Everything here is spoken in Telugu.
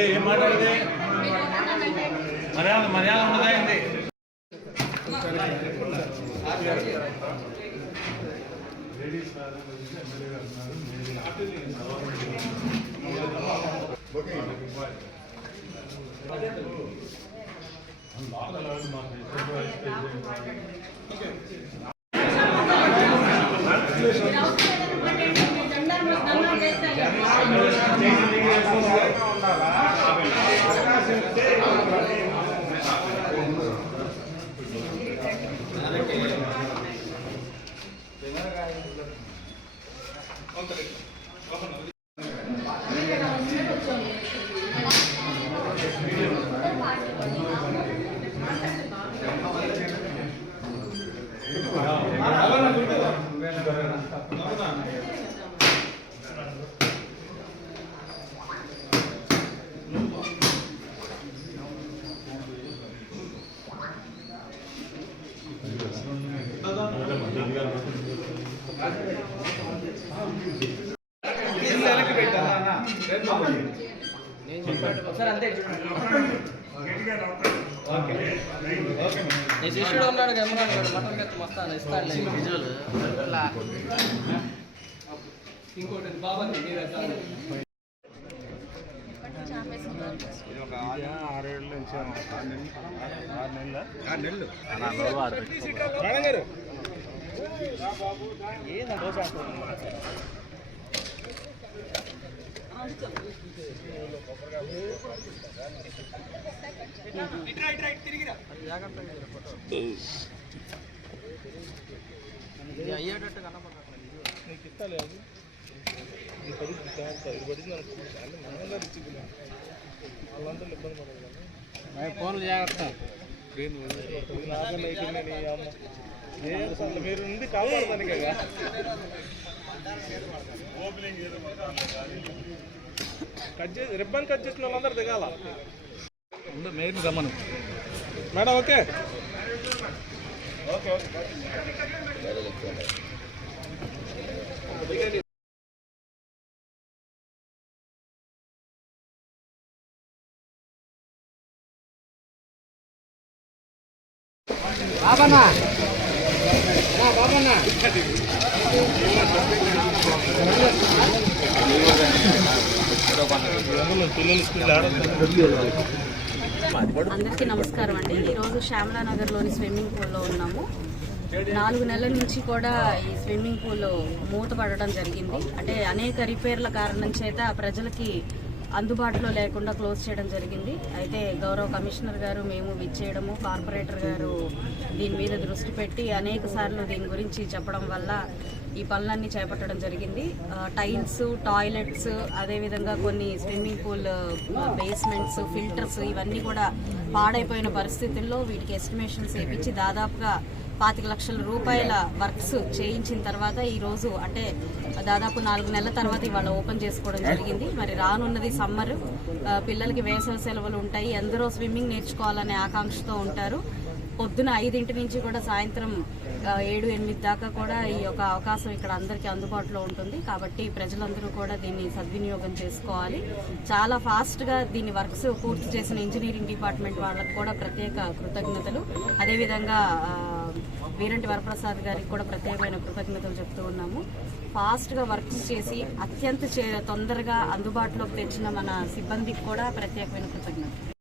ఏం మాట్లాడితే మర్యాద మర్యాద ఉండదండి. శిష్యుడు ఉన్నాడు మటన్ కత్తి మస్తాను ఇస్తాడు ఇంకోటి బాబా అయ్యేటట్టు కనపడలేదు. ఫోన్లు జాగ్రత్త మీరు ఉంది కాపాడతాను కదా. రిబ్బన్ కట్ చేసిన వాళ్ళందరూ దిగాల. మెయిన్ గమనం మేడం. ఓకే ఓకే బాబన్నా బాబన్నా అందరికీ నమస్కారం అండి. ఈరోజు శ్యామలానగర్లోని స్విమ్మింగ్ పూల్లో ఉన్నాము. 4 నెలల నుంచి కూడా ఈ స్విమ్మింగ్ పూల్ మూతపడడం జరిగింది. అంటే అనేక రిపేర్ల కారణం చేత ప్రజలకి అందుబాటులో లేకుండా క్లోజ్ చేయడం జరిగింది. అయితే గౌరవ కమిషనర్ గారు మేము విచ్చేయడము, కార్పొరేటర్ గారు దీని మీద దృష్టి పెట్టి అనేక సార్లు దీని గురించి చెప్పడం వల్ల ఈ పనులన్నీ చేపట్టడం జరిగింది. టైల్స్, టాయిలెట్స్, అదేవిధంగా కొన్ని స్విమ్మింగ్ పూల్ బేస్మెంట్స్, ఫిల్టర్స్ ఇవన్నీ కూడా పాడైపోయిన పరిస్థితుల్లో వీటికి ఎస్టిమేషన్స్ వేయించి దాదాపుగా 25 లక్షల రూపాయల వర్క్స్ చేయించిన తర్వాత ఈరోజు అంటే దాదాపు 4 నెలల తర్వాత ఇవాళ ఓపెన్ చేసుకోవడం జరిగింది. మరి రానున్నది సమ్మర్, పిల్లలకి వేసవి సెలవులు ఉంటాయి. ఎందరో స్విమ్మింగ్ నేర్చుకోవాలనే ఆకాంక్షతో ఉంటారు. పొద్దున 5 నుంచి కూడా సాయంత్రం 7-8 దాకా కూడా ఈ యొక్క అవకాశం ఇక్కడ అందరికీ అందుబాటులో ఉంటుంది. కాబట్టి ప్రజలందరూ కూడా దీన్ని సద్వినియోగం చేసుకోవాలి. చాలా ఫాస్ట్గా దీన్ని వర్క్స్ పూర్తి చేసిన ఇంజనీరింగ్ డిపార్ట్మెంట్ వాళ్ళకు కూడా ప్రత్యేక కృతజ్ఞతలు. అదేవిధంగా వీరంటి వరప్రసాద్ గారికి కూడా ప్రత్యేకమైన కృతజ్ఞతలు చెప్తూ ఉన్నాము. ఫాస్ట్గా వర్క్స్ చేసి అత్యంత తొందరగా అందుబాటులోకి తెచ్చిన మన సిబ్బందికి కూడా ప్రత్యేకమైన కృతజ్ఞతలు.